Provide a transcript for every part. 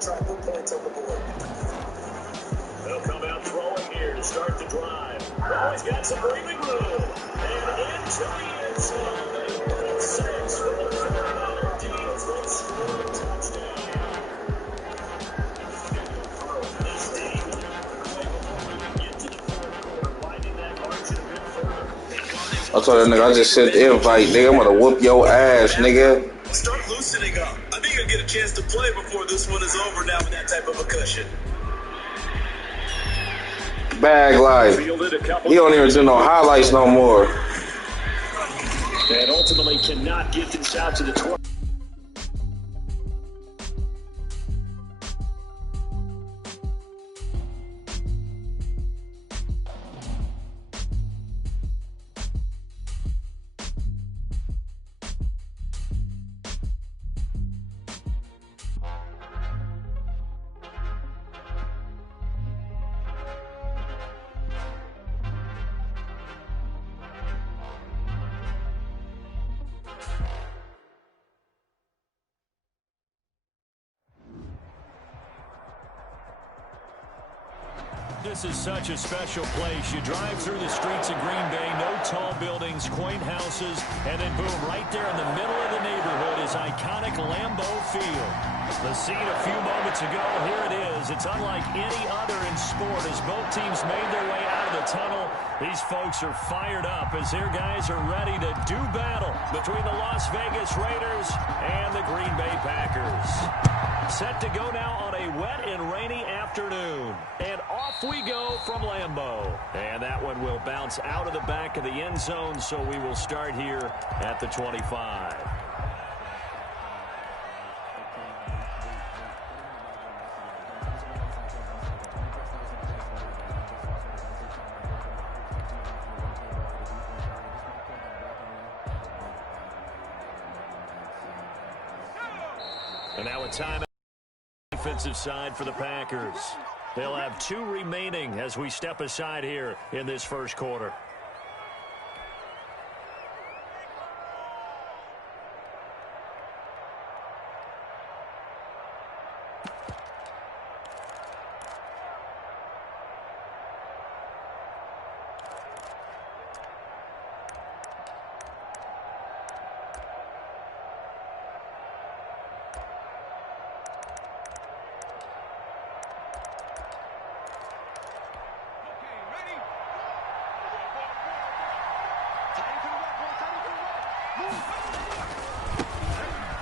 try and put points on the board. They'll come out throwing here to start the drive. Always got some breathing room. And into the end zone. 6 for the 49er D's. They score a touchdown. This deep. Into the fourth quarter, widening that margin a bit further. I told that nigga I just sent the invite, nigga. I'm gonna whoop your ass, nigga. Start loosening up. I think you'll get a chance to play before this one is over now with that type of a cushion. Bag life. He don't even do no highlights no more. And ultimately cannot get this out to the 12. This is such a special place. You drive through the streets of Green Bay, no tall buildings, quaint houses, and then boom, right there in the middle of the neighborhood is iconic Lambeau Field. The scene a few moments ago, here it is. It's unlike any other in sport as both teams made their way out of the tunnel. These folks are fired up as their guys are ready to do battle between the Las Vegas Raiders and the Green Bay Packers. Set to go now on a wet and rainy afternoon. And off we go from Lambeau. And that one will bounce out of the back of the end zone, so we will start here at the 25. And now a timeout. Defensive side for the Packers. They'll have 2 remaining as we step aside here in this first quarter.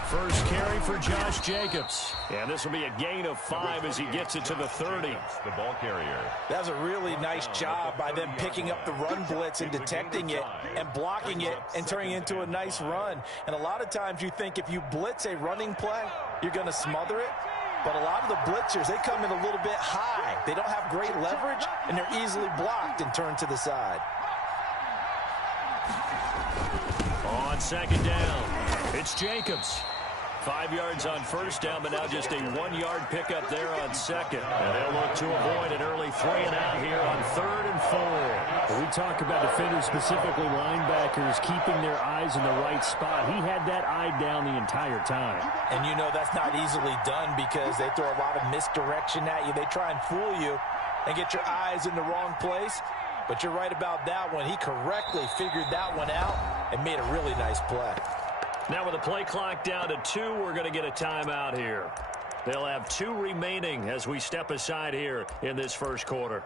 First carry for Josh Jacobs. And this will be a gain of 5 as he gets it to the 30. The ball carrier. That was a really nice job by them picking up the run blitz and detecting it and blocking it and turning it into a nice run. And a lot of times you think if you blitz a running play, you're going to smother it. But a lot of the blitzers, they come in a little bit high. They don't have great leverage, and they're easily blocked and turned to the side. On second down, it's Jacobs. 5 yards on first down, but now just a 1-yard pickup there on second. And they'll look to avoid an early 3-and-out here on 3rd and 4. We talk about defenders, specifically linebackers, keeping their eyes in the right spot. He had that eye down the entire time. And you know that's not easily done because they throw a lot of misdirection at you. They try and fool you and get your eyes in the wrong place. But you're right about that one. He correctly figured that one out and made a really nice play. Now with the play clock down to 2, we're going to get a timeout here. They'll have 2 remaining as we step aside here in this first quarter.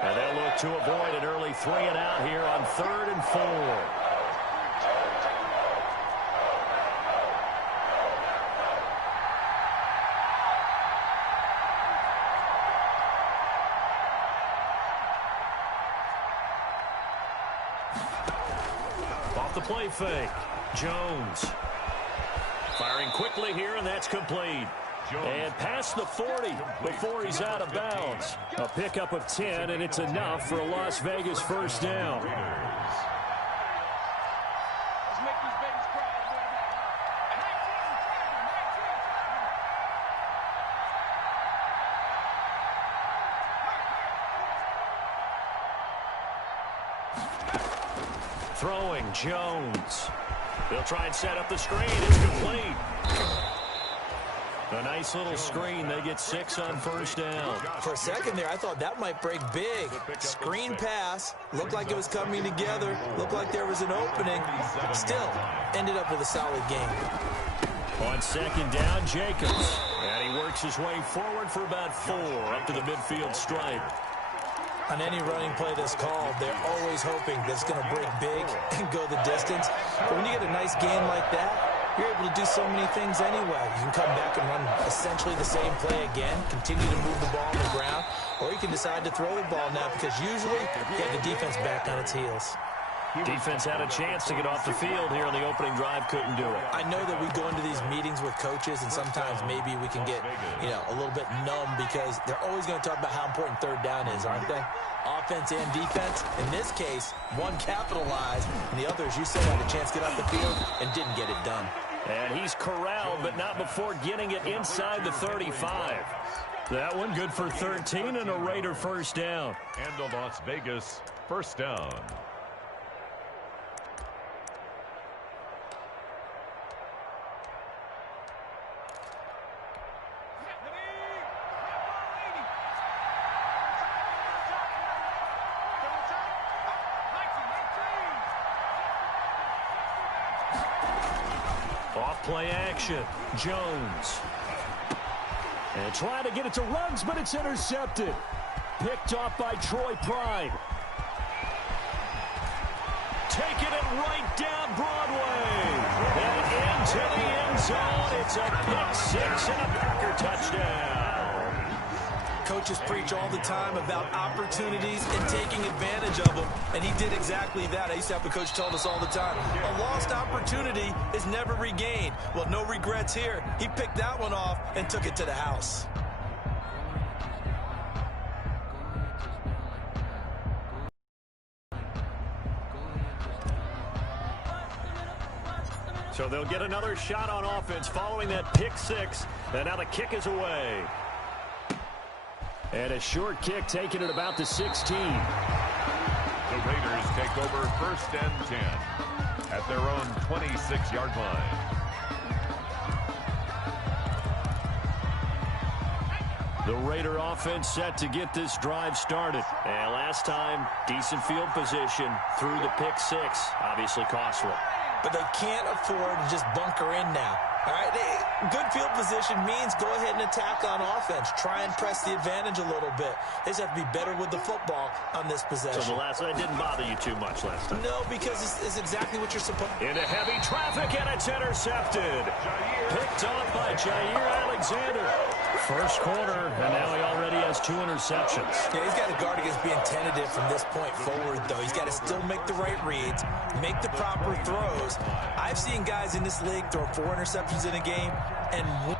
And they'll look to avoid an early 3-and-out here on 3rd and 4. Off the play fake, Jones. Firing quickly here, and that's complete. And past the 40 before he's out of bounds. A pickup of 10, and it's enough for a Las Vegas first down. Throwing, Jones. They'll try and set up the screen. It's complete. A nice little screen. They get 6 on first down. For a second there, I thought that might break big. Screen pass. Looked like it was coming together. Looked like there was an opening. Still, ended up with a solid game. On second down, Jacobs. And he works his way forward for about 4 up to the midfield stripe. On any running play that's called, they're always hoping that it's going to break big and go the distance. But when you get a nice game like that, you're able to do so many things anyway. You can come back and run essentially the same play again, continue to move the ball on the ground, or you can decide to throw the ball now because usually you have the defense back on its heels. Defense had a chance to get off the field here on the opening drive, couldn't do it. I know that we go into these meetings with coaches, and sometimes maybe we can get, a little bit numb because they're always going to talk about how important third down is, aren't they? Offense and defense. In this case, one capitalized, and the other, as you said, had a chance to get off the field and didn't get it done. And he's corralled, but not before getting it inside the 35. That one good for 13 and a Raider first down. And the Las Vegas first down. Play action. Jones. And trying to get it to Ruggs, but it's intercepted. Picked off by Troy Pride. Taking it right down Broadway. And into the end zone. It's a pick 6 and a Packer touchdown. Coaches preach all the time about opportunities and taking advantage of them, and he did exactly that. I used to have a coach told us all the time, a lost opportunity is never regained. Well, no regrets here. He picked that one off and took it to the house. So they'll get another shot on offense following that pick 6, and now the kick is away. And a short kick taken at about the 16. The Raiders take over first and 10 at their own 26-yard line. The Raider offense set to get this drive started. And last time, decent field position through the pick 6. Obviously costly. But they can't afford to just bunker in now. All right, good field position means go ahead and attack on offense. Try and press the advantage a little bit. They just have to be better with the football on this possession. So that didn't bother you too much last time? No, because it's exactly what you're supposed to. Into heavy traffic, and it's intercepted. Picked off by Jair Alexander. First quarter, and now he already has 2 interceptions. Yeah, he's got to guard against being tentative from this point forward, though. He's got to still make the right reads, make the proper throws. I've seen guys in this league throw 4 interceptions in a game and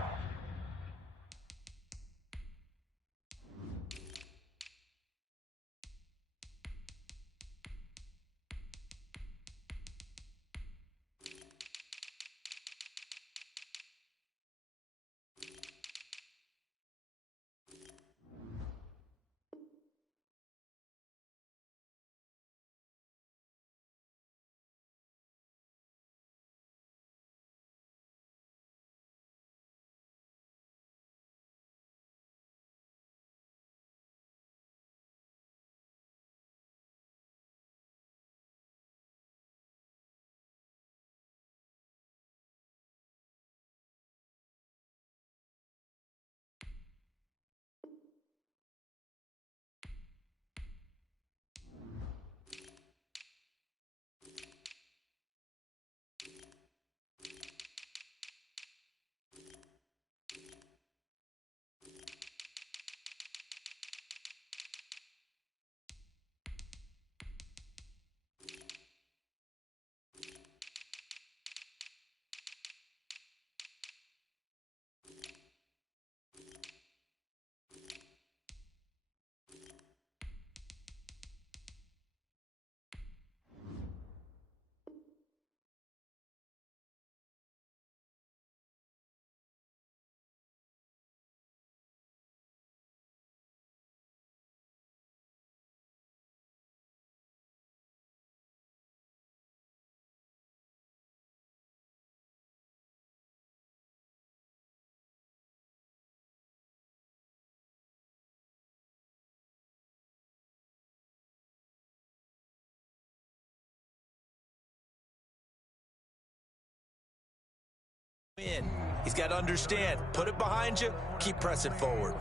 He's got to understand, put it behind you, keep pressing forward.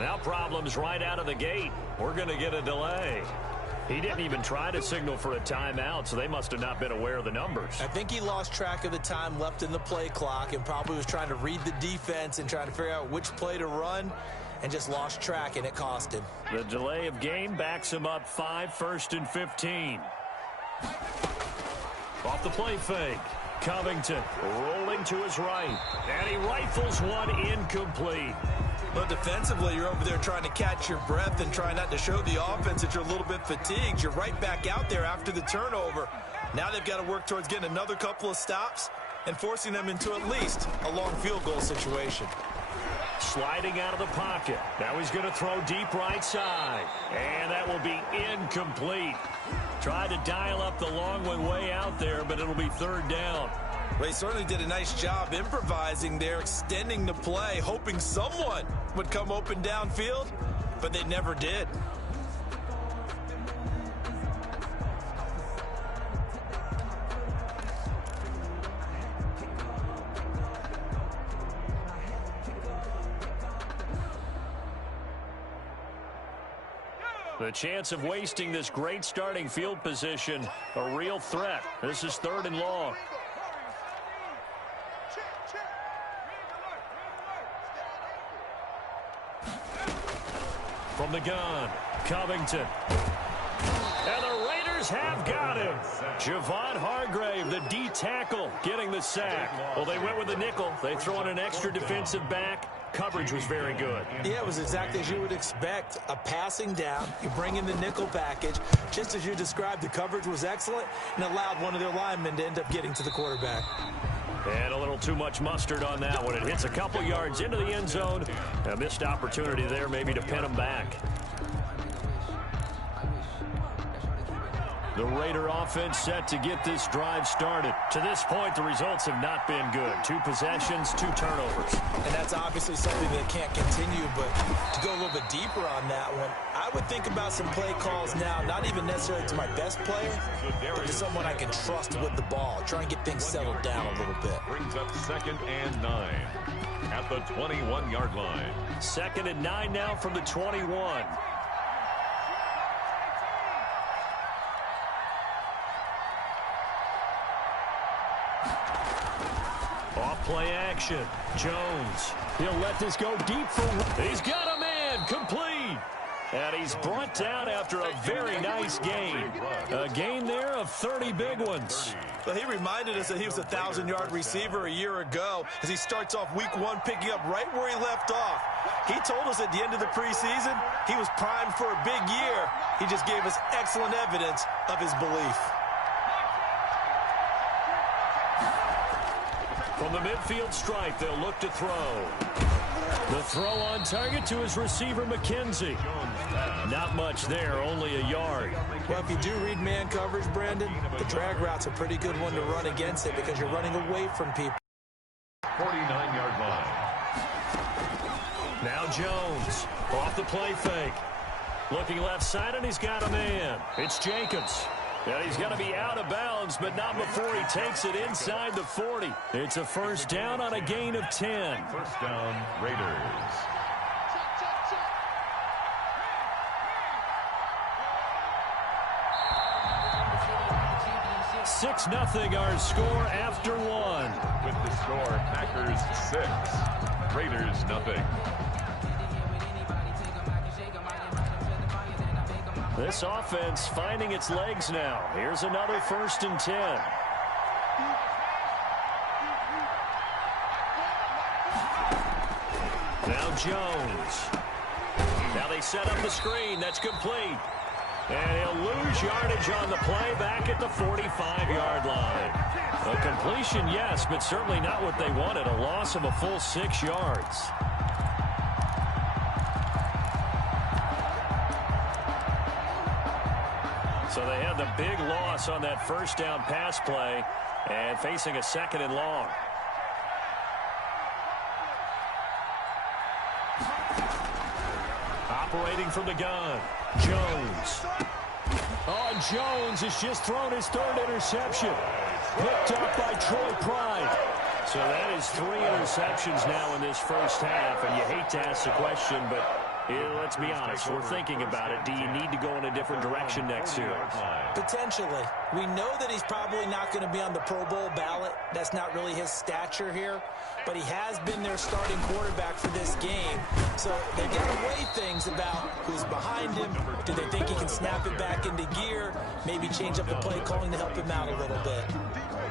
Now problems right out of the gate. We're going to get a delay. He didn't even try to signal for a timeout, so they must have not been aware of the numbers. I think he lost track of the time left in the play clock and probably was trying to read the defense and trying to figure out which play to run and just lost track, and it cost him. The delay of game backs him up 1st and 15. Off the play fake. Covington rolling to his right. And he rifles one incomplete. But defensively, you're over there trying to catch your breath and try not to show the offense that you're a little bit fatigued. You're right back out there after the turnover. Now they've got to work towards getting another couple of stops and forcing them into at least a long field goal situation. Sliding out of the pocket. Now he's going to throw deep right side. And that will be incomplete. Tried to dial up the long one way out there, but it'll be 3rd down. Well, he certainly did a nice job improvising there, extending the play, hoping someone would come open downfield, but they never did. The chance of wasting this great starting field position, a real threat. This is 3rd and long. From the gun, Covington. And the Raiders have got him. Javon Hargrave, the D tackle, getting the sack. Well, they went with the nickel. They throw in an extra defensive back. Coverage was very good. Yeah, it was exactly as you would expect. A passing down, you bring in the nickel package. Just as you described, the coverage was excellent and allowed one of their linemen to end up getting to the quarterback. And a little too much mustard on that one. It hits a couple yards into the end zone. A missed opportunity there maybe to pin him back. The Raider offense set to get this drive started. To this point, the results have not been good. 2 possessions, 2 turnovers. And that's obviously something that can't continue, but to go a little bit deeper on that one, I would think about some play calls now, not even necessarily to my best player, but to someone I can trust with the ball. Try and get things settled down a little bit. Brings up 2nd and 9 at the 21-yard line. 2nd and 9 now from the 21. Play action. Jones. He'll let this go deep for... He's got a man. Complete. And he's brought down after a very nice gain. A gain there of 30 big ones. Well, he reminded us that he was a 1,000-yard receiver a year ago as he starts off week 1 picking up right where he left off. He told us at the end of the preseason he was primed for a big year. He just gave us excellent evidence of his belief. From the midfield stripe, they'll look to throw. The throw on target to his receiver, McKenzie. Not much there, only a yard. Well, if you do read man coverage, Brandon, the drag route's a pretty good one to run against it because you're running away from people. 49-yard line. Now Jones, off the play fake. Looking left side, and he's got a man. It's Jacobs. And he's going to be out of bounds, but not before he takes it inside the 40. It's a 1st down on a gain of 10. 1st down, Raiders. Six 0 our score after 1. With the score, Packers 6, Raiders 0. This offense finding its legs now. Here's another 1st and 10. Now Jones. Now they set up the screen. That's complete. And he'll lose yardage on the play back at the 45-yard line. A completion, yes, but certainly not what they wanted. A loss of a full 6 yards. So they had the big loss on that first down pass play and facing a 2nd and long. Operating from the gun, Jones. Oh, Jones has just thrown his 3rd interception. Picked up by Troy Pride. So that is 3 interceptions now in this first half, and you hate to ask the question, but let's be honest, we're thinking about it. Do you need to go in a different direction next year? Potentially. We know that he's probably not going to be on the Pro Bowl ballot. That's not really his stature here. But he has been their starting quarterback for this game. So they've got to weigh things about who's behind him. Do they think he can snap it back into gear? Maybe change up the play calling to help him out a little bit.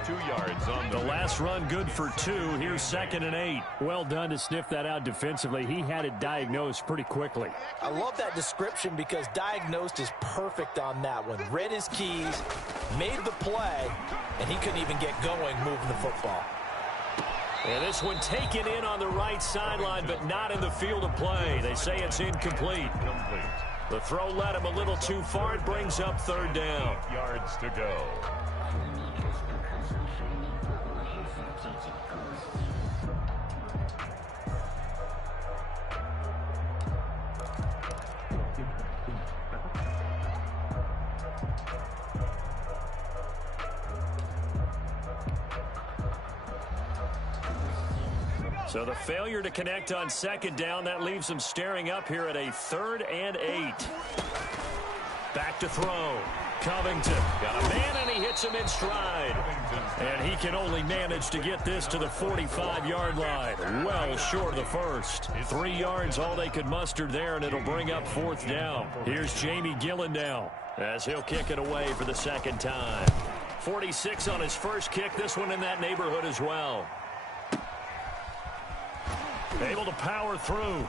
2 yards on the last run, good for 2. Here's 2nd and 8. Well done to sniff that out defensively. He had it diagnosed pretty quickly. I love that description because diagnosed is perfect on that one. Read his keys, made the play, and he couldn't even get going moving the football. And this one taken in on the right sideline, but not in the field of play. They say it's incomplete. The throw led him a little too far. It brings up 3rd down. 8 yards to go. So the failure to connect on 2nd down, that leaves him staring up here at a 3rd and 8. Back to throw. Covington got a man, and he hits him in stride. And he can only manage to get this to the 45-yard line. Well short of the first. 3 yards, all they could muster there, and it'll bring up 4th down. Here's Jamie Gillen now as he'll kick it away for the 2nd time. 46 on his first kick. This one in that neighborhood as well. Able to power through.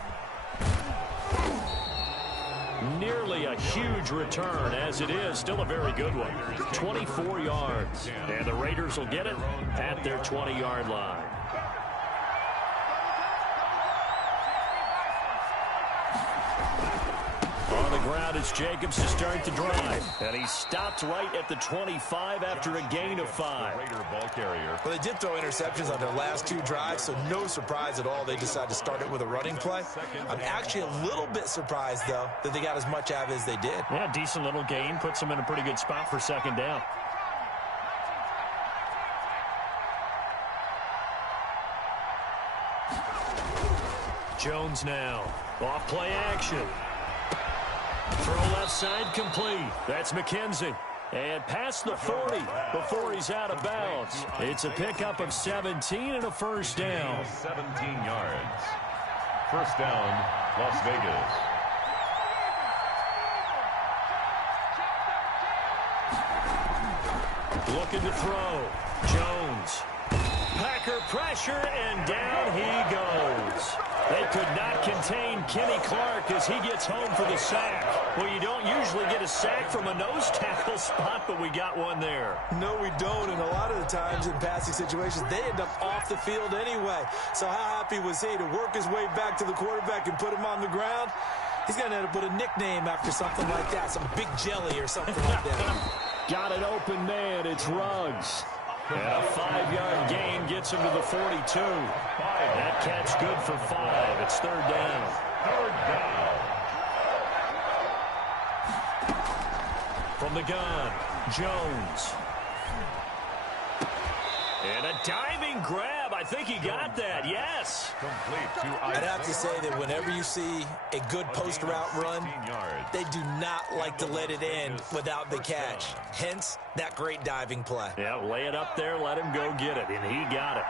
Nearly a huge return, as it is still a very good one. 24 yards. And the Raiders will get it at their 20-yard line. On the ground, it's Jacobs to start the drive. And he stopped right at the 25 after a gain of 5. Raider ball carrier. Well, they did throw interceptions on their last 2 drives, so no surprise at all they decided to start it with a running play. I'm actually a little bit surprised, though, that they got as much out of it as they did. Yeah, decent little gain. Puts them in a pretty good spot for 2nd down. Jones now. Off play action. Throw left side complete. That's McKenzie. And past the 40 before he's out of bounds. It's a pickup of 17 and a 1st down. 17 yards. 1st down, Las Vegas. Looking to throw. Jones. Packer pressure, and down he goes. They could not contain Kenny Clark as he gets home for the sack. Well, you don't usually get a sack from a nose tackle spot, but we got one there. No, we don't, and a lot of the times in passing situations, they end up off the field anyway. So how happy was he to work his way back to the quarterback and put him on the ground? He's going to end up with a nickname after something like that, some Big Jelly or something like that. Got an open man. It's Ruggs. And a 5-yard gain gets him to the 42. That catch good for 5. It's 3rd down. 3rd down. From the gun, Jones. And a diving grab. I think he got that. Yes. Complete to I'd have to say that whenever you see a good post route run, they do not like to let it end without the catch. Hence, that great diving play. Yeah, lay it up there, let him go get it, and he got it.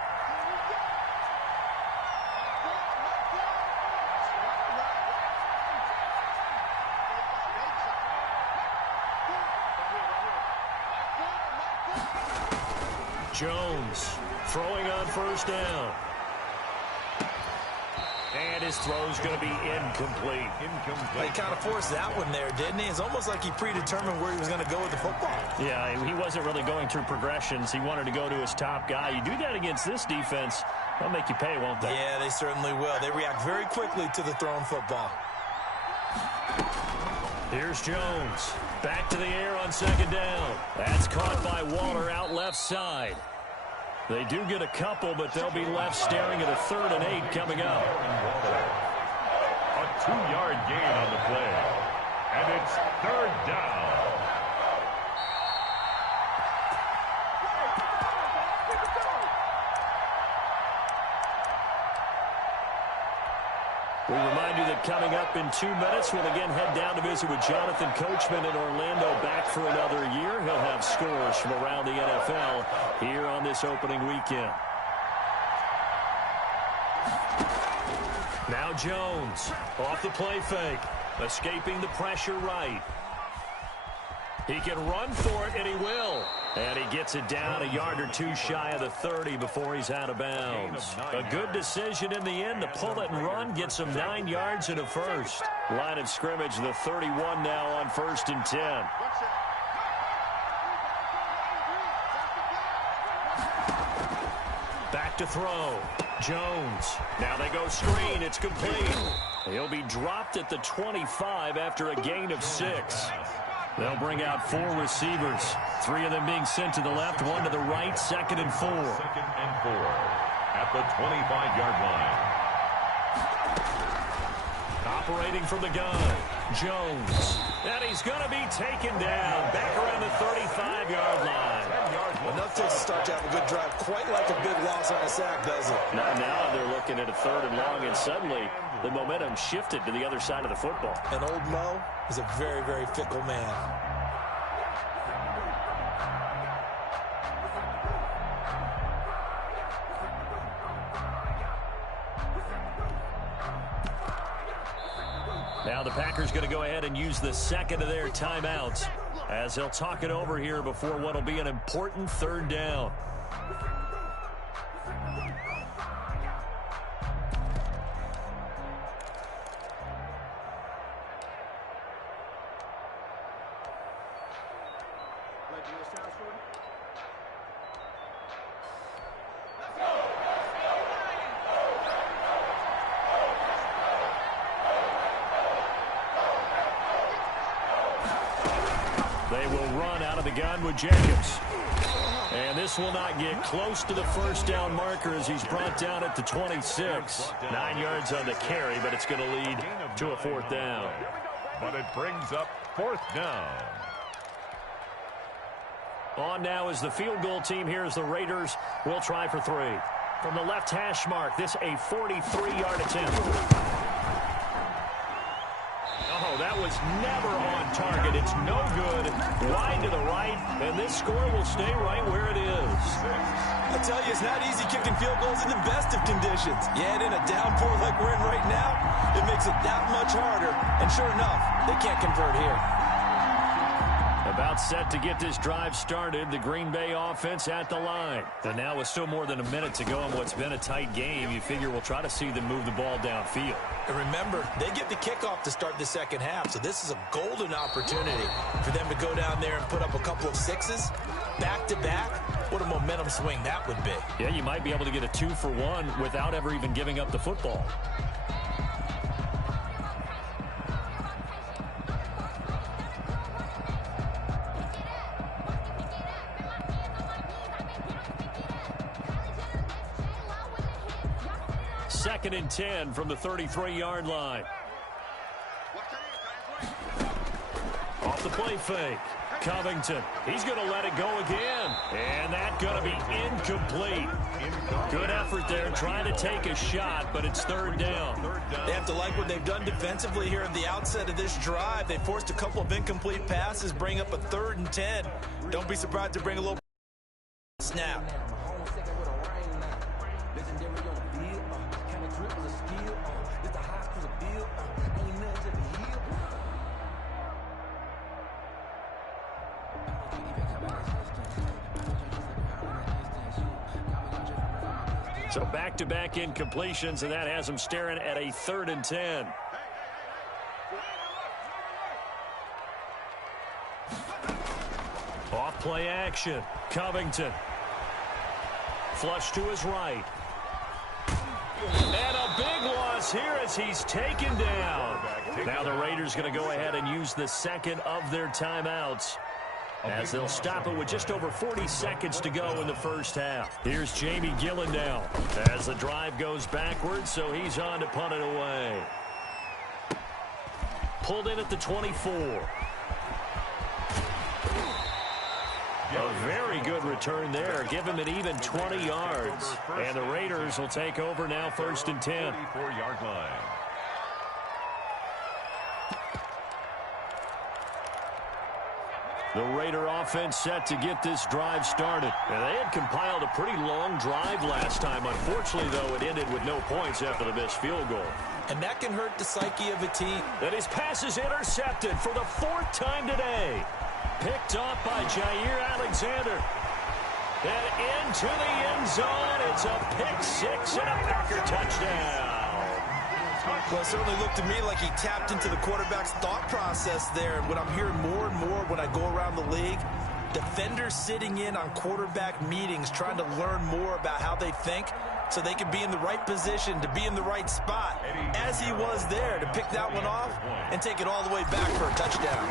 Jones throwing on 1st down. And his throw's going to be incomplete. He kind of forced that one there, didn't he? It's almost like he predetermined where he was going to go with the football. Yeah, he wasn't really going through progressions. He wanted to go to his top guy. You do that against this defense, they'll make you pay, won't they? Yeah, they certainly will. They react very quickly to the thrown football. Here's Jones. Back to the air on second down. That's caught by Waller out left side. They do get a couple, but they'll be left staring at a 3rd and 8 coming up. A 2-yard gain on the play. And it's 3rd down. We remind you that coming up in 2 minutes, we'll again head down to visit with Jonathan Coachman in Orlando, back for another year. He'll have scores from around the NFL here on this opening weekend. Now Jones off the play fake, escaping the pressure right. He can run for it, and he will. And he gets it down a yard or 2 shy of the 30 before he's out of bounds. A good decision in the end to pull it and run, gets him 9 yards and a first. Line of scrimmage, the 31 now on 1st and 10. Back to throw. Jones. Now they go screen. It's complete. He'll be dropped at the 25 after a gain of 6. They'll bring out 4 receivers. 3 of them being sent to the left, 1 to the right, 2nd and 4. 2nd and 4 at the 25-yard line. Operating from the gun, Jones. And he's going to be taken down back around the 35-yard line. Enough to start to have a good drive, quite like a big loss on a sack, does it? Now they're looking at a 3rd and long, and suddenly the momentum shifted to the other side of the football. And old Mo is a very, very fickle man. Now the Packers going to go ahead and use the 2nd of their timeouts as they'll talk it over here before what will be an important 3rd down. They will run out of the gun with Jacobs. And this will not get close to the 1st down marker as he's brought down at the 26. 9 yards on the carry, but it's going to lead to a 4th down. But it brings up 4th down. On now is the field goal team. Here's the Raiders. We'll try for 3. From the left hash mark, this a 43-yard attempt. Oh, that was never on target. It's no good. Wide to the right, and this score will stay right where it is. I tell you, it's not easy kicking field goals in the best of conditions. Yet in a downpour like we're in right now, it makes it that much harder. And sure enough, they can't convert here. About set to get this drive started, the Green Bay offense at the line. And now with still more than a minute to go in what's been a tight game, you figure we'll try to see them move the ball downfield. And remember, they get the kickoff to start the 2nd half, so this is a golden opportunity for them to go down there and put up a couple of 6s back-to-back. What a momentum swing that would be. Yeah, you might be able to get a 2-for-1 without ever even giving up the football. Second and 10 from the 33-yard line. Off the play fake. Covington. He's going to let it go again. And that's going to be incomplete. Good effort there trying to take a shot, but it's 3rd down. They have to like what they've done defensively here at the outset of this drive. They forced a couple of incomplete passes, bring up a 3rd and 10. Don't be surprised to bring a little snap. So back-to-back incompletions, and that has them staring at a 3rd and 10. Off-play action. Covington. Flush to his right. And a big loss here as he's taken down. Now the Raiders going to go ahead and use the second of their timeouts, as they'll stop it with just over 40 seconds to go in the first half. Here's Jamie Gillen now as the drive goes backwards, so he's on to punt it away. Pulled in at the 24. A very good return there. Give him an even 20 yards. And the Raiders will take over now, 1st and 10. 34-yard line. The Raider offense set to get this drive started. And they had compiled a pretty long drive last time. Unfortunately, though, it ended with no points after the missed field goal. And that can hurt the psyche of a team. And his pass is intercepted for the 4th time today. Picked off by Jair Alexander. And into the end zone. It's a pick 6 and a Packer touchdown. Well, it certainly looked to me like he tapped into the quarterback's thought process there. And what I'm hearing more and more when I go around the league, defenders sitting in on quarterback meetings trying to learn more about how they think so they can be in the right position to be in the right spot, as he was there to pick that one off and take it all the way back for a touchdown.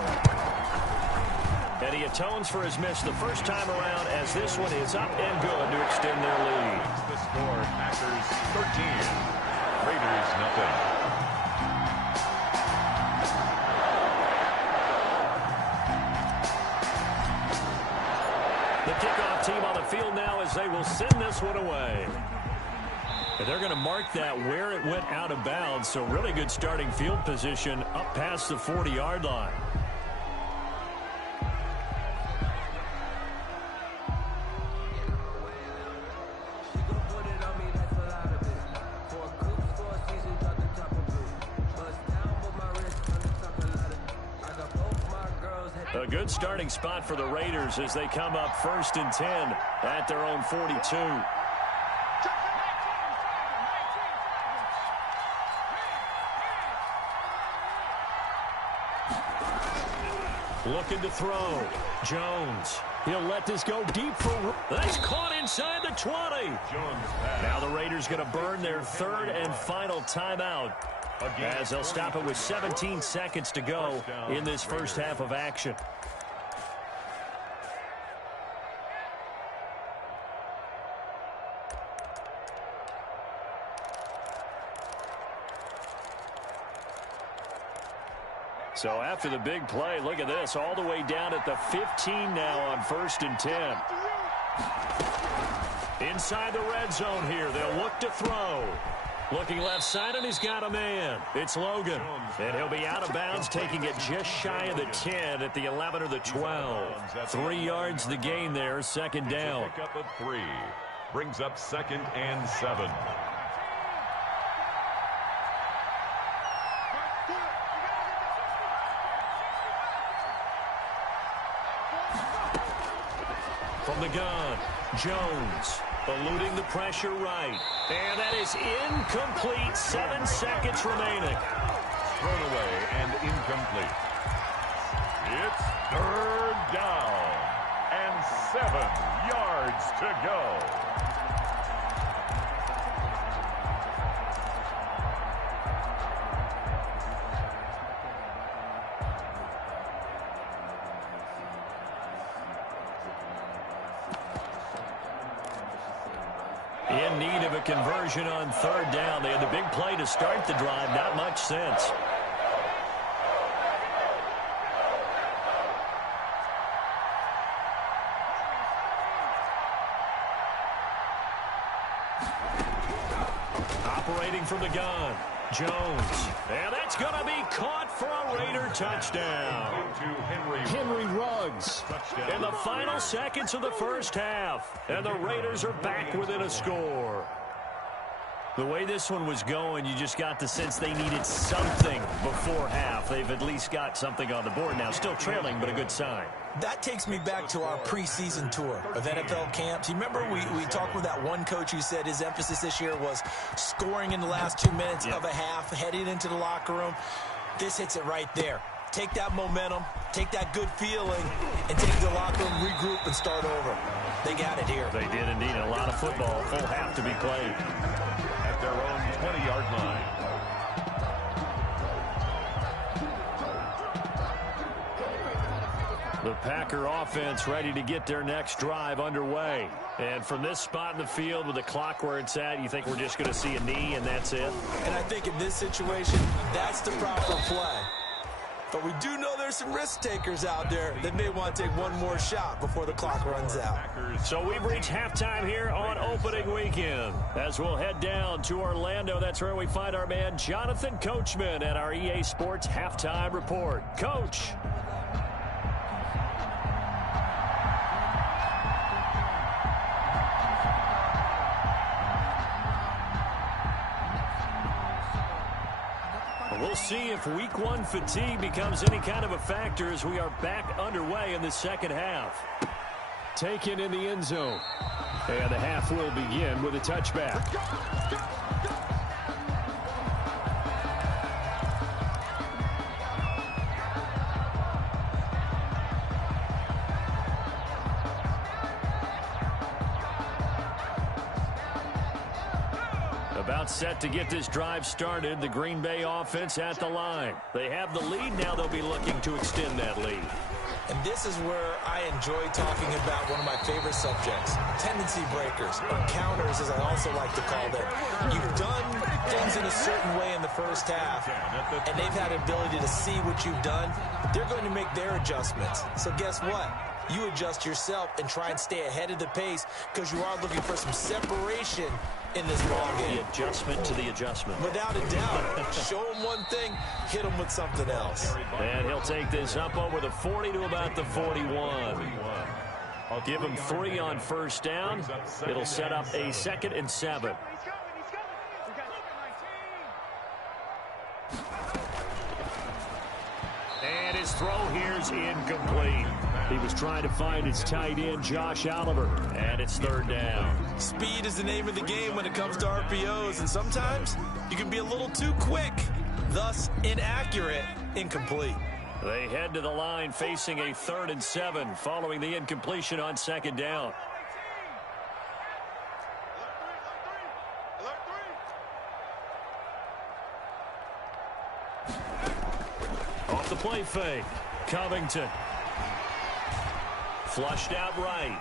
And he atones for his miss the first time around, as this one is up and good to extend their lead. The score, Packers 13, Raiders nothing. The kickoff team on the field now as they will send this one away. And they're going to mark that where it went out of bounds, so really good starting field position up past the 40-yard line. A good starting spot for the Raiders as they come up 1st and 10 at their own 42. Looking to throw. Jones. He'll let this go deep for... That's caught inside the 20. Now the Raiders going to burn their 3rd and final timeout, as they'll stop it with 17 seconds to go in this first half of action. So after the big play, look at this, all the way down at the 15 now on 1st and 10. Inside the red zone here, they'll look to throw. Looking left side, and he's got a man. It's Logan. And he'll be out of bounds, taking it just shy of the 10 at the 11 or the 12. 3 yards the gain there, 2nd down. Pick up at 3. Brings up 2nd and 7. From the gun, Jones. Eluding the pressure right. And that is incomplete. 7 seconds remaining. Thrown away and incomplete. It's 3rd down and 7 yards to go. In need of a conversion on 3rd down. They had the big play to start the drive. Not much sense. Operating from the gun, Jones. And that's going to be caught for a Raider touchdown. Henry Ruggs. In the final seconds of the first half. And the Raiders are back within a score. The way this one was going, you just got the sense they needed something before half. They've at least got something on the board now. Still trailing, but a good sign. That takes me back to our preseason tour of NFL camps. You remember we talked with that one coach who said his emphasis this year was scoring in the last 2 minutes of a half, heading into the locker room. This hits it right there. Take that momentum, take that good feeling, and take the locker room, regroup, and start over. They got it here. They did indeed. A lot of football, full half to be played. At their own 20-yard line. The Packer offense ready to get their next drive underway. And from this spot in the field with the clock where it's at, you think we're just going to see a knee and that's it? And I think in this situation, that's the proper play. But we do know there's some risk takers out there that may want to take one more shot before the clock runs out. So we've reached halftime here on opening weekend. As we'll head down to Orlando, that's where we find our man Jonathan Coachman at our EA Sports Halftime Report. Coach. We'll see if week one fatigue becomes any kind of a factor as we are back underway in the second half. Taken in the end zone. And the half will begin with a touchback. About set to get this drive started. The Green Bay offense at the line. They have the lead. Now they'll be looking to extend that lead. And this is where I enjoy talking about one of my favorite subjects, tendency breakers, or counters as I also like to call them. You've done things in a certain way in the first half, and they've had the ability to see what you've done. They're going to make their adjustments. So guess what? You adjust yourself and try and stay ahead of the pace because you are looking for some separation in this ball game. The adjustment to the adjustment. Without a doubt. Show him one thing, hit him with something else. And he'll take this up over the 40 to about the 41. I'll give him 3 on first down. It'll set up a 2nd and 7. And his throw here's incomplete. He was trying to find his tight end, Josh Oliver, and it's 3rd down. Speed is the name of the game when it comes to RPOs, and sometimes you can be a little too quick, thus inaccurate, incomplete. They head to the line facing a 3rd and 7 following the incompletion on 2nd down. Off the play fake, Covington. Flushed out right.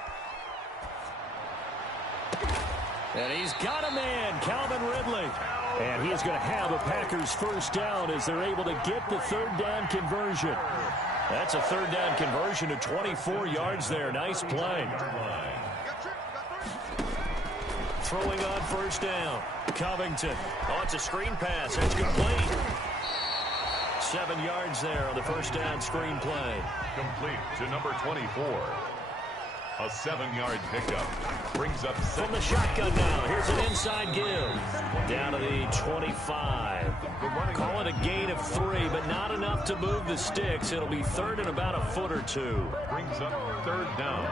And he's got a man, Calvin Ridley. And he's going to have a Packers first down as they're able to get the 3rd down conversion. That's a 3rd down conversion of 24 yards there. Nice play. Throwing on first down. Covington. Oh, it's a screen pass. That's complete. 7 yards there on the first down screen play. Complete to number 24. A 7-yard pickup. Brings up from the shotgun now. Here's an inside give. Down to the 25. Call it a gain of 3, but not enough to move the sticks. It'll be 3rd and about a foot or 2. Brings up 3rd down.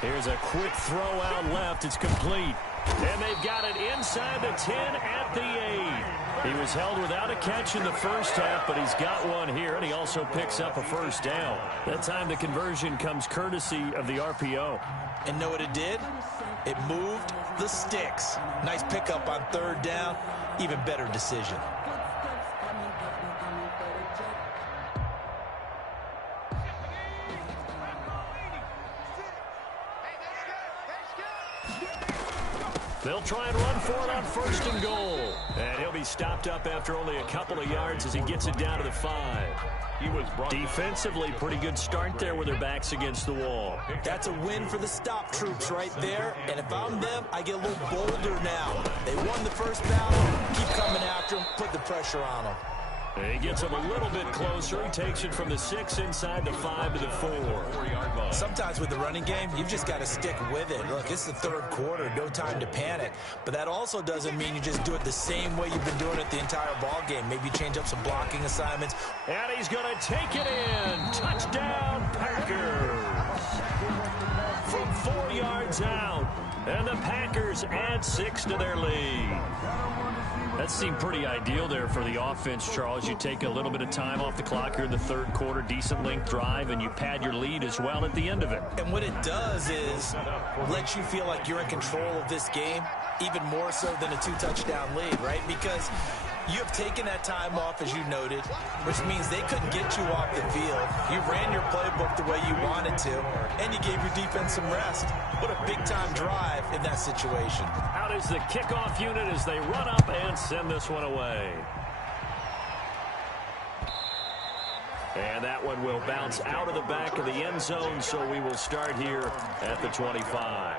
Here's a quick throw out left. It's complete. And they've got it inside the 10 at the 8. He was held without a catch in the first half, but he's got one here, and he also picks up a first down. That time the conversion comes courtesy of the RPO. And know what it did? It moved the sticks. Nice pickup on 3rd down. Even better decision. They'll try and run for it on 1st and goal. And he'll be stopped up after only a couple of yards as he gets it down to the 5. He was defensively, pretty good start there with their backs against the wall. That's a win for the stop troops right there. And if I'm them, I get a little bolder now. They won the first battle. Keep coming after them. Put the pressure on them. He gets him a little bit closer. He takes it from the 6 inside the 5 to the 4. Sometimes with the running game, you've just got to stick with it. Look, it's the 3rd quarter, no time to panic. But that also doesn't mean you just do it the same way you've been doing it the entire ball game. Maybe change up some blocking assignments. And he's going to take it in. Touchdown, Packers. From 4 yards out. And the Packers add 6 to their lead. That seemed pretty ideal there for the offense, Charles. You take a little bit of time off the clock here in the 3rd quarter, decent length drive, and you pad your lead as well at the end of it. And what it does is let you feel like you're in control of this game, even more so than a 2-touchdown lead, right? Because you have taken that time off, as you noted, which means they couldn't get you off the field. You ran your playbook the way you wanted to, and you gave your defense some rest. What a big-time drive in that situation. Out is the kickoff unit as they run up and send this one away. And that one will bounce out of the back of the end zone, so we will start here at the 25.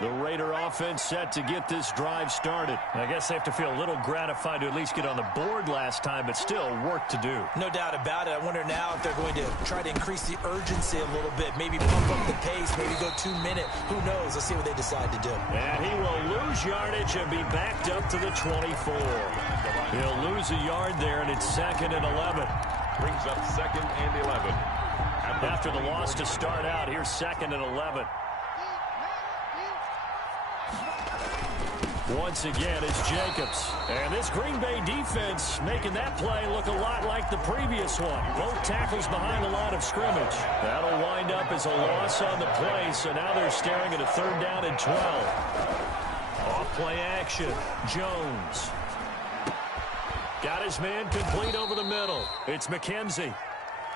The Raider offense set to get this drive started. I guess they have to feel a little gratified to at least get on the board last time, but still work to do. No doubt about it. I wonder now if they're going to try to increase the urgency a little bit, maybe pump up the pace, maybe go 2-minute. Who knows? Let's see what they decide to do. And he will lose yardage and be backed up to the 24. He'll lose a yard there, and it's 2nd and 11. Brings up 2nd and 11. After the loss to start out, here's 2nd and 11. Once again, it's Jacobs. And this Green Bay defense making that play look a lot like the previous one. Both tackles behind the line of scrimmage. That'll wind up as a loss on the play, so now they're staring at a 3rd down and 12. Off play action. Jones. Got his man complete over the middle. It's McKenzie.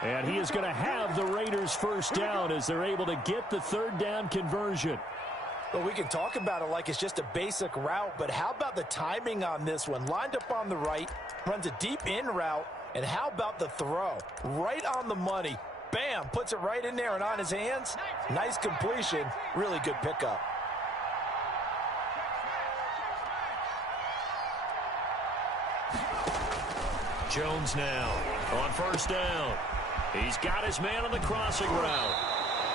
And he is going to have the Raiders' 1st down as they're able to get the 3rd down conversion. Well, we can talk about it like it's just a basic route, but how about the timing on this one? Lined up on the right, runs a deep in route, and how about the throw? Right on the money. Bam, puts it right in there and on his hands. Nice completion. Really good pickup. Jones now on 1st down. He's got his man on the crossing route.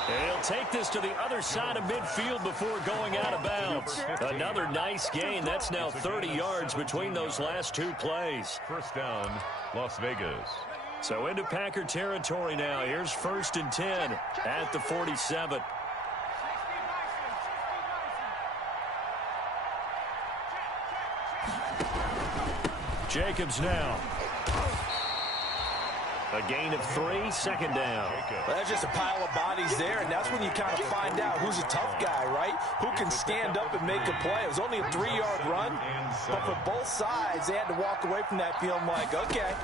And he'll take this to the other side of midfield before going out of bounds. Another nice gain. That's now 30 yards between those last 2 plays. 1st down, Las Vegas. So into Packer territory now. Here's 1st and 10 at the 47. Jacobs now. A gain of 3, 2nd down. Well, that's just a pile of bodies there, and that's when you kind of find out who's a tough guy, right? Who can stand up and make a play. It was only a 3-yard run, but for both sides, they had to walk away from that feeling like, okay,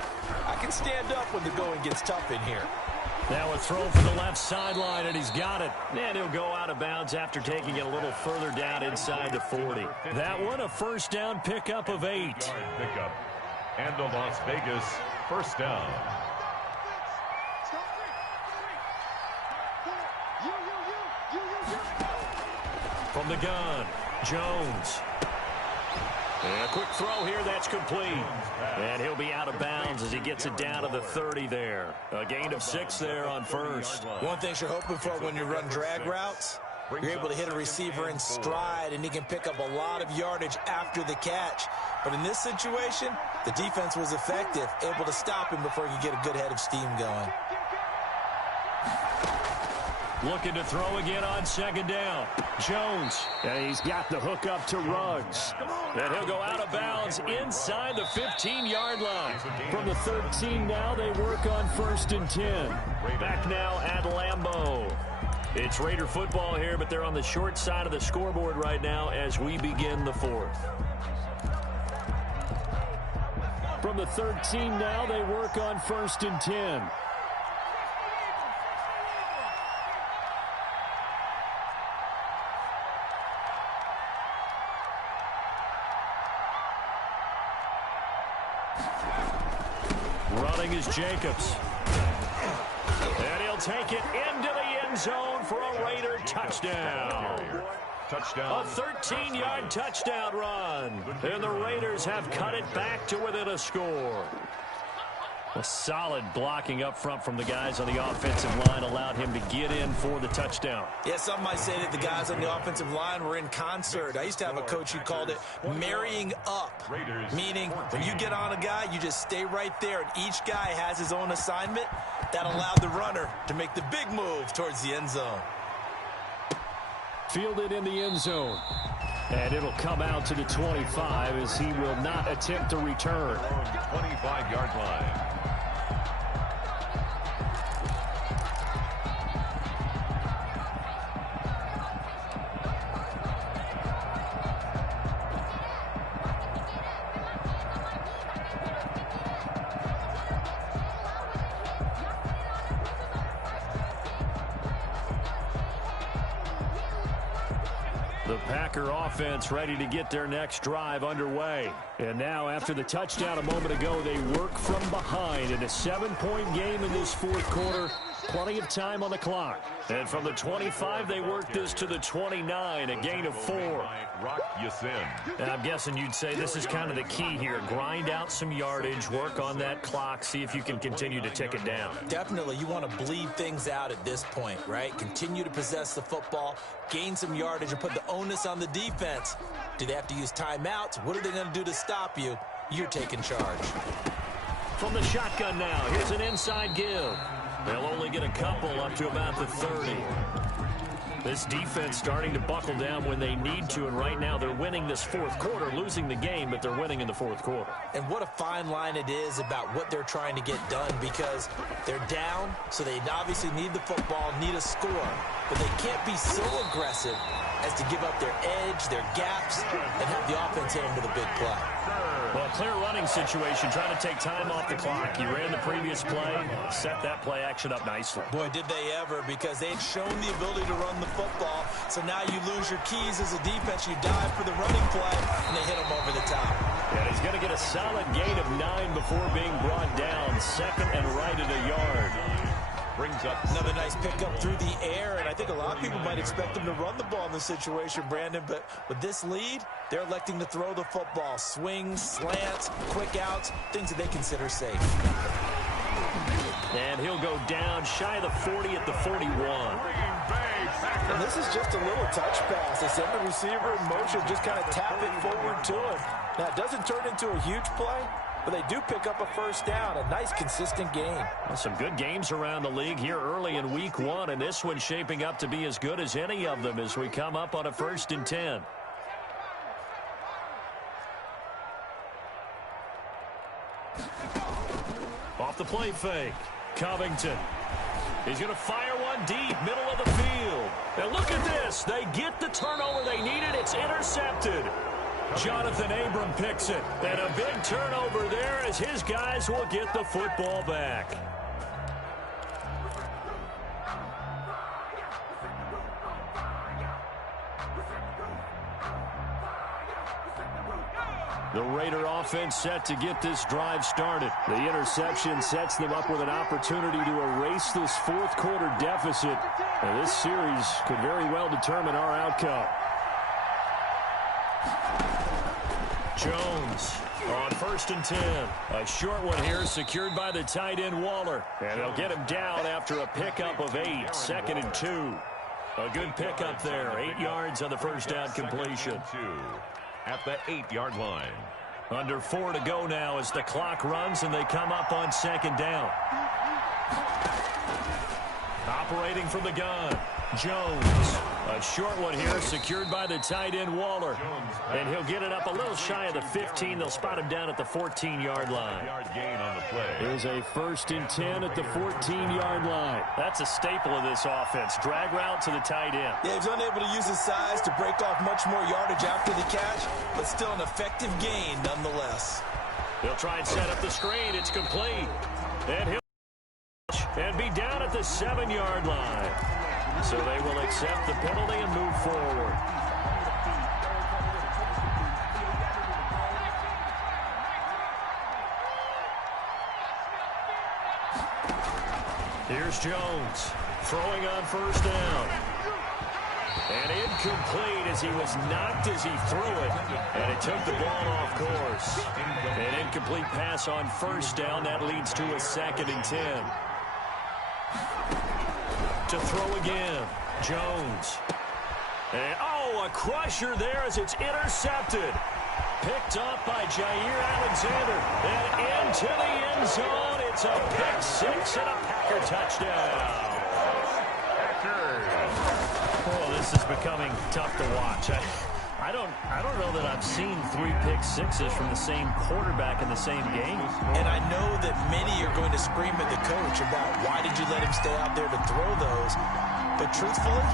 I can stand up when the going gets tough in here. Now a throw from the left sideline, and he's got it. And he'll go out of bounds after taking it a little further down inside the 40. That one, a 1st down pickup of 8. Pickup. And the Las Vegas 1st down. From the gun, Jones. And a quick throw here, that's complete. And he'll be out of bounds as he gets it down to the 30 there. A gain of 6 there on 1st. One thing you're hoping for when you run drag routes, you're able to hit a receiver in stride, and he can pick up a lot of yardage after the catch. But in this situation, the defense was effective, able to stop him before he could get a good head of steam going. Looking to throw again on 2nd down. Jones. And he's got the hook up to Ruggs. And he'll go out of bounds inside the 15-yard line. From the 13 now, they work on 1st and 10. Back now at Lambeau. It's Raider football here, but they're on the short side of the scoreboard right now as we begin the 4th. From the 13 now, they work on 1st and 10. Running is Jacobs. And he'll take it into the end zone for a Raider touchdown. Touchdown. A 13-yard touchdown run. And the Raiders have cut it back to within a score. A solid blocking up front from the guys on the offensive line allowed him to get in for the touchdown. Yeah, some might say that the guys on the offensive line were in concert. I used to have a coach who called it marrying up, meaning when you get on a guy, you just stay right there, and each guy has his own assignment. That allowed the runner to make the big move towards the end zone. Fielded in the end zone. And it'll come out to the 25 as he will not attempt to return. 25-yard line. The Packer offense ready to get their next drive underway. And now, after the touchdown a moment ago, they work from behind in a 7-point game in this fourth quarter. Plenty of time on the clock. And from the 25, they work this to the 29, a gain of 4. Rock Ya-Sin. And I'm guessing you'd say this is kind of the key here. Grind out some yardage, work on that clock, see if you can continue to tick it down. Definitely, you want to bleed things out at this point, right? Continue to possess the football, gain some yardage, and put the onus on the defense. Do they have to use timeouts? What are they going to do to stop you? You're taking charge. From the shotgun now, here's an inside give. They'll only get a couple up to about the 30. This defense starting to buckle down when they need to, and right now they're winning this fourth quarter, losing the game, but they're winning in the fourth quarter. And what a fine line it is about what they're trying to get done, because they're down, so they obviously need the football, need a score, but they can't be so aggressive as to give up their edge, their gaps, and have the offense hit into the big play. Well, clear running situation, trying to take time off the clock. You ran the previous play, set that play action up nicely. Boy, did they ever, because they had shown the ability to run the football. So now you lose your keys as a defense. You dive for the running play, and they hit them over the top. And he's going to get a solid gain of 9 before being brought down. Second and right at a yard. Brings up another nice pickup through the air, and I think a lot of people might expect them to run the ball in this situation, Brandon, but with this lead, they're electing to throw the football. Swings, slants, quick outs, things that they consider safe. And he'll go down shy of the 40 at the 41. And this is just a little touch pass. They send the receiver in motion, just kind of tap it forward to him. Now, it doesn't turn into a huge play, but they do pick up a first down, a nice, consistent game. Well, some good games around the league here early in week 1, and this one's shaping up to be as good as any of them as we come up on a 1st and 10. Off the play fake, Covington. He's going to fire one deep, middle of the field. And look at this. They get the turnover they needed. It's intercepted. Jonathan Abram picks it. And a big turnover there as his guys will get the football back. The Raider offense set to get this drive started. The interception sets them up with an opportunity to erase this fourth quarter deficit. And this series could very well determine our outcome. Jones on 1st and 10. A short one here secured by the tight end Waller. And they'll get him down after a pickup of 8. 2nd and 2. A good pickup there. 8 yards on the first down completion. At the 8-yard line. Under 4 to go now as the clock runs and they come up on 2nd down. Operating from the gun, Jones. A short one here secured by the tight end Waller. And he'll get it up a little shy of the 15. They'll spot him down at the 14-yard line. Gain on the play. Here's a 1st and 10 at the 14-yard line. That's a staple of this offense. Drag route to the tight end. Yeah, he's unable to use his size to break off much more yardage after the catch, but still an effective gain nonetheless. They'll try and set up the screen. It's complete. And he'll and be down at the 7-yard line. So they will accept the penalty and move forward. Here's Jones throwing on first down. And incomplete as he was knocked as he threw it. And it took the ball off course. An incomplete pass on first down. That leads to a 2nd and 10. To throw again. Jones. And, a crusher there as it's intercepted. Picked up by Jair Alexander. And into the end zone. It's a pick 6 and a Packer touchdown. Oh, this is becoming tough to watch. I don't know that I've seen 3 pick sixes from the same quarterback in the same game. And I know that many are going to scream at the coach about why did you let him stay out there to throw those. But truthfully,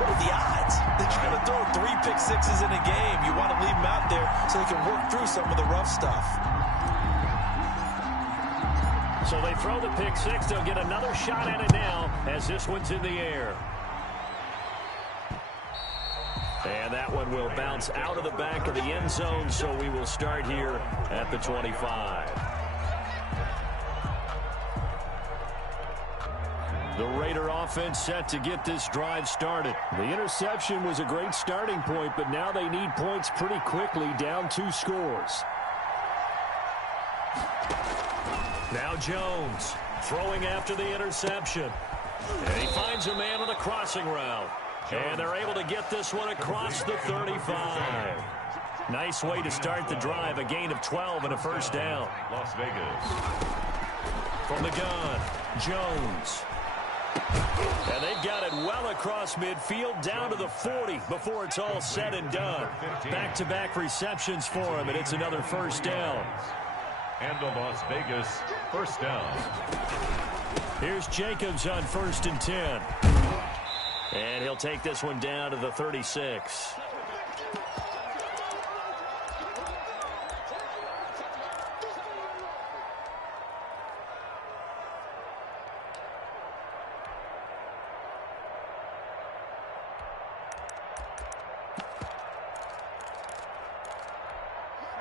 what are the odds that you're going to throw 3 pick sixes in a game? You want to leave him out there so he can work through some of the rough stuff. So they throw the pick 6. They'll get another shot at it now as this one's in the air. And that one will bounce out of the back of the end zone, so we will start here at the 25. The Raider offense set to get this drive started. The interception was a great starting point, but now they need points pretty quickly, down 2 scores. Now Jones throwing after the interception. And he finds a man on the crossing route. And they're able to get this one across the 35. Nice way to start the drive. A gain of 12 and a first down. Las Vegas. From the gun, Jones. And they've got it well across midfield down to the 40 before it's all said and done. Back-to-back receptions for him, and it's another first down. And the Las Vegas first down. Here's Jacobs on 1st and 10. And he'll take this one down to the 36.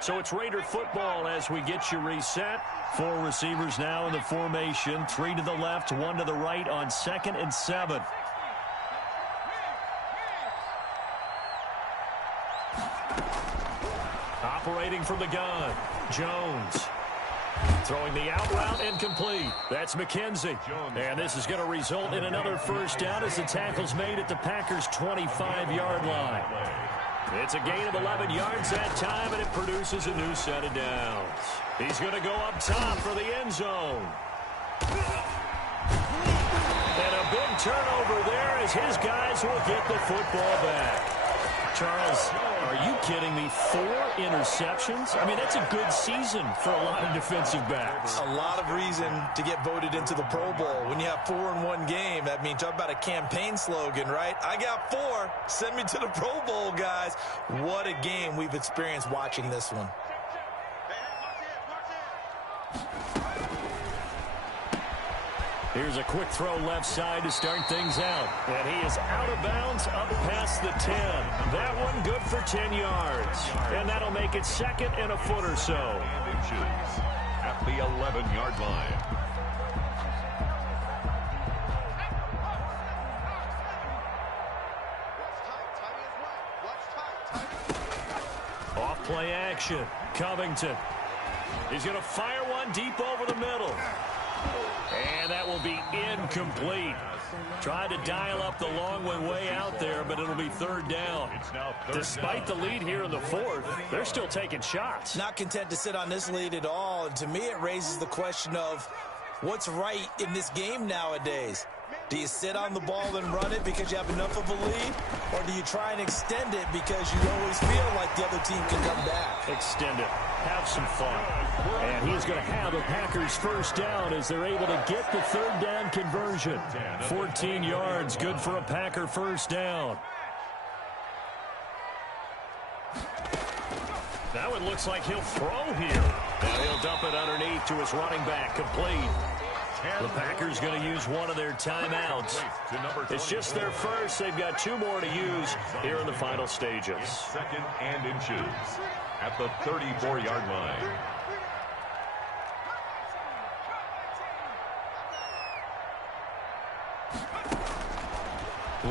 So it's Raider football as we get you reset. 4 receivers now in the formation. 3 to the left, 1 to the right on 2nd and 7. Operating from the gun, Jones. Throwing the out route incomplete. That's McKenzie. And this is going to result in another first down as the tackle's made at the Packers' 25-yard line. It's a gain of 11 yards that time, and it produces a new set of downs. He's going to go up top for the end zone. And a big turnover there as his guys will get the football back. Charles, are you kidding me? 4 interceptions? I mean, that's a good season for a lot of defensive backs. A lot of reason to get voted into the Pro Bowl. When you have 4 in one game, that means talk about a campaign slogan, right? I got 4. Send me to the Pro Bowl, guys. What a game we've experienced watching this one. Here's a quick throw left side to start things out. And he is out of bounds up past the 10. That one good for 10 yards. And that'll make it 2nd and a foot or so. At the 11-yard line. Off play action. Covington. He's going to fire one deep over the middle. And that will be incomplete. Tried to dial up the long one way out there, but it'll be 3rd down. Despite the lead here in the 4th, they're still taking shots. Not content to sit on this lead at all. And to me, it raises the question of what's right in this game nowadays. Do you sit on the ball and run it because you have enough of a lead? Or do you try and extend it because you always feel like the other team can come back? Extend it. Have some fun. And he's going to have a Packers first down as they're able to get the 3rd down conversion. 14 yards, good for a Packer first down. That one looks like he'll throw here. Now he'll dump it underneath to his running back, complete. The Packers going to use one of their timeouts. It's just their first. They've got 2 more to use here in the final stages. Second and inches at the 34-yard line.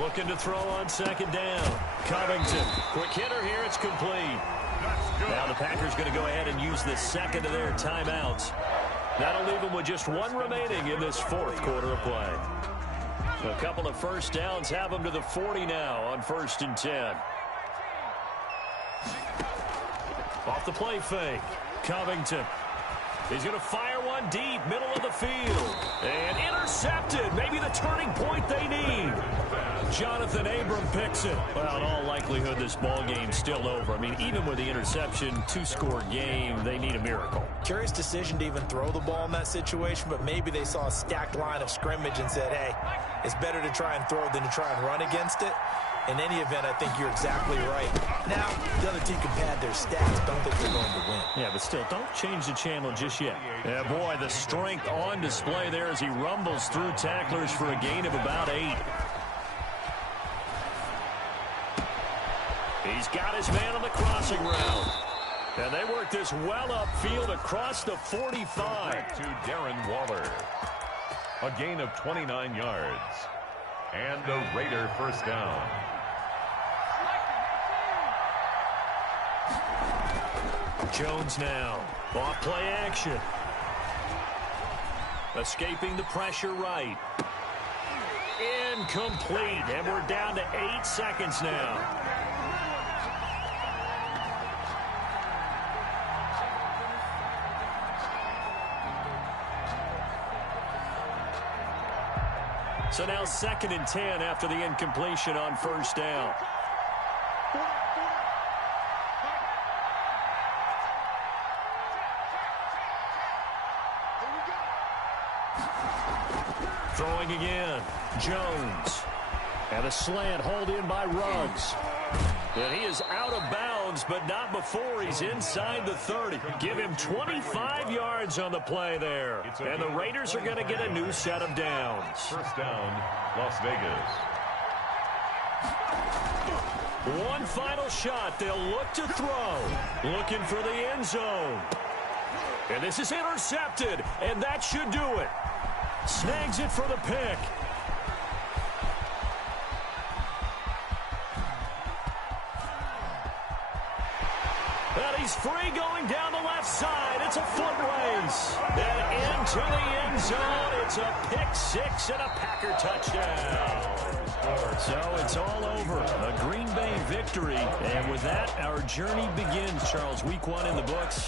Looking to throw on second down. Covington, quick hitter here. It's complete. Now the Packers going to go ahead and use the second of their timeouts. That'll leave them with just 1 remaining in this 4th quarter of play. A couple of first downs have them to the 40 now on 1st and 10. Off the play fake. Covington. He's going to fire one deep, middle of the field. And intercepted. Maybe the turning point they need. Jonathan Abram picks it. Well, in all likelihood, this ball game's still over. I mean, even with the interception, 2-score game, they need a miracle. Curious decision to even throw the ball in that situation, but maybe they saw a stacked line of scrimmage and said, hey, it's better to try and throw than to try and run against it. In any event, I think you're exactly right. Now, the other team can pad their stats. Don't think they're going to win. Yeah, but still, don't change the channel just yet. Yeah, boy, the strength on display there as he rumbles through tacklers for a gain of about 8. He's got his man on the crossing route. And they work this well upfield across the 45. To Darren Waller. A gain of 29 yards. And a Raider first down. Jones now. Off play action. Escaping the pressure right. Incomplete. And we're down to 8 seconds now. So now 2nd and 10 after the incompletion on first down. Throwing again. Jones. And a slant hauled in by Ruggs. And he is out of bounds, but not before he's inside the 30. Give him 25 yards on the play there. And the Raiders are going to get a new set of downs. First down, Las Vegas. One final shot. They'll look to throw. Looking for the end zone. And this is intercepted, and that should do it. Snags it for the pick. And he's free going down the left side. It's a foot race. And into the end zone. It's a pick 6 and a Packer touchdown. So it's all over. A Green Bay victory. And with that, our journey begins, Charles. Week 1 in the books.